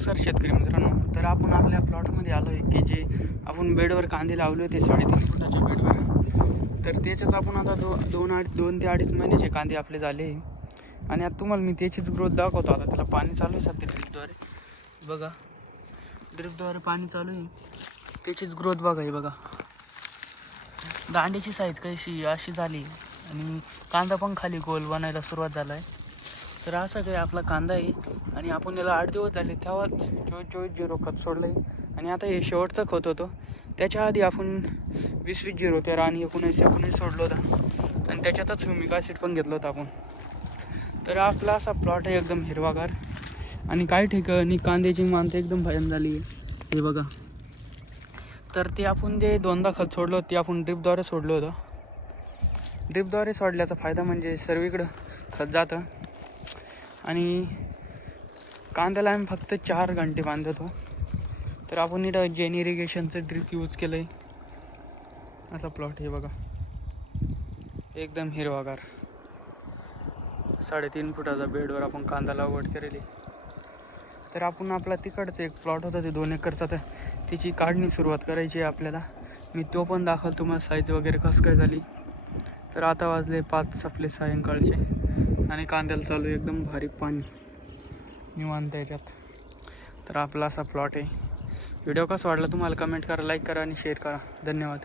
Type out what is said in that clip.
नमस्कार शेतकरी मित्रांनो. तर आपण आपल्या प्लॉटमध्ये आलो आहे की जे आपण बेडवर कांदे लावले होते 3.5 फुटाच्या बेडवर. तर त्याच्याच आपण आता दोन ते अडीच महिन्याचे कांदे आपले झाले. आणि आता तुम्हाला मी त्याचीच ग्रोथ दाखवतो. आता त्याला पाणी चालू आहे सध्या ड्रिपद्वारे. बघा, ड्रिपद्वारे पाणी चालू आहे, त्याचीच ग्रोथ बघा. हे बघा, दांड्याची साईज कशी अशी झाली आणि कांदा पण खाली गोल बनायला सुरुवात झाला आहे. तर असं काही आपला कांदा आहे. आणि आपण याला 8 दिवस झाले तेव्हाच 24-24-0 खत सोडलं आहे. आणि आता हे शेवटचं खत होतं. त्याच्या आधी आपण 20-20-0-13 आणि 19-19 सोडलं होतं. आणि त्याच्यातच ह्युमिक ॲसिड पण घेतलं होतं आपण. तर आपला असा प्लॉट आहे एकदम हिरवागार. आणि काही ठिकाणी कांद्याची मानतं एकदम भयान झाली आहे. हे बघा. तर ते आपण जे दोनदा खत सोडलं होतं ते आपण ड्रिपद्वारे सोडलं होतं. ड्रिपद्वारे सोडल्याचा फायदा म्हणजे सर्वीकडं खत जातं. आणि कांद्याला आम्ही फक्त 4 घंटे बांधतो. तर आपण इथं जेन इरिगेशनचं ड्रिप यूज केलं आहे. असा प्लॉट हे बघा, एकदम हिरवागार. 3.5 फुटाचा बेडवर आपण कांदा लागवड केलेली. तर आपण आपला तिकडचं एक प्लॉट होता ते 2 एकरचा, तर त्याची काढणी सुरुवात करायची आहे आपल्याला. मी तो पण दाखवतो तुम्हाला, साईज वगैरे कसं काय झाली. तर आता वाजले 5 आपले सायंकाळचे आणि कांद्याला चालू आहे एकदम भारी पाणी निवांत आहे त्यात. तर आपला असा प्लॉट आहे. व्हिडिओ कसा वाटला तुम्हाला कमेंट करा, लाईक करा आणि शेअर करा. धन्यवाद.